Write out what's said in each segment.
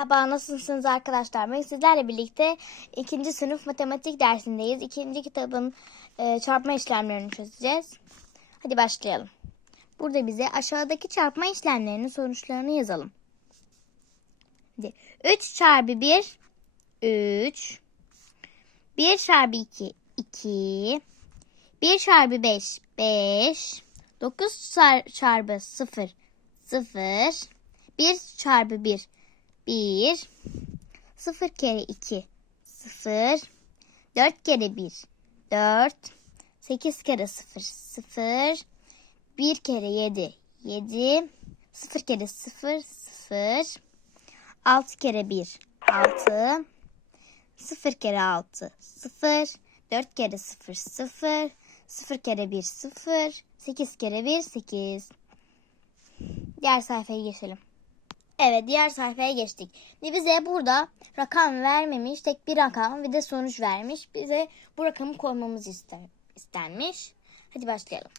Merhaba, nasılsınız arkadaşlar? Ben sizlerle birlikte ikinci sınıf matematik dersindeyiz. İkinci kitabın e, çarpma işlemlerini çözeceğiz. Hadi başlayalım. Burada bize aşağıdaki çarpma işlemlerinin sonuçlarını yazalım. Hadi. 3 çarpı 1, 3. 1 çarpı 2, 2. 1 çarpı 5, 5. 9 çarpı 0, 0. 1 çarpı 1, 1 0 kere 2 0 4 kere 1 4 8 kere 0 0 1 kere 7 7 0 kere 0 0 6 kere 1 6 0 kere 6 0 4 kere 0 0 0 kere 1 0 8 kere 1 8 Diğer sayfaya geçelim. Evet diğer sayfaya geçtik. Bize burada rakam vermemiş. Tek bir rakam ve de sonuç vermiş. Bize bu rakamı koymamız ister, istenmiş. Hadi başlayalım.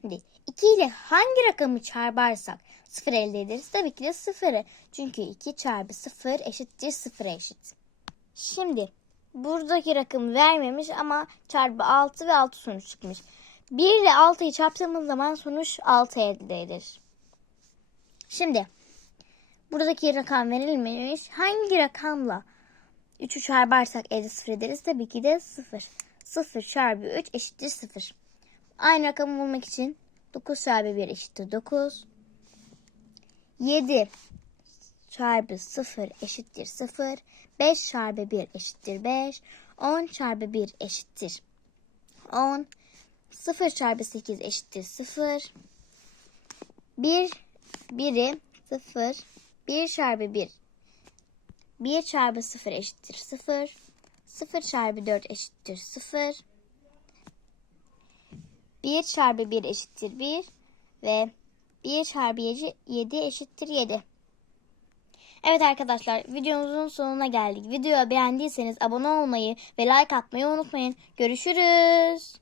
Şimdi 2 ile hangi rakamı çarparsak 0 elde ederiz? Tabii ki de 0'ı. Çünkü 2 çarpı 0 eşittir 0'a eşit. Şimdi buradaki rakamı vermemiş ama çarpı 6 ve 6 sonuç çıkmış. 1 ile 6'yı çarptığımız zaman sonuç 6 elde ederiz. Şimdi buradaki rakam verilmemiş. Hangi rakamla 3'ü çarparsak elde 0 ederiz? Tabii ki de 0. 0 çarpı 3 eşittir 0. Aynı rakamı bulmak için 9 çarpı 1 eşittir 9. 7 çarpı 0 eşittir 0. 5 çarpı 1 eşittir 5. 10 çarpı 1 eşittir 10. 0 çarpı 8 eşittir 0. 1 biri 0 1 çarpı 1 1 çarpı 0 eşittir 0 0 çarpı 4 eşittir 0 1 çarpı 1 eşittir 1 ve 1 çarpı 7 eşittir 7. Evet arkadaşlar videomuzun sonuna geldik. Videoyu beğendiyseniz abone olmayı ve like atmayı unutmayın. Görüşürüz.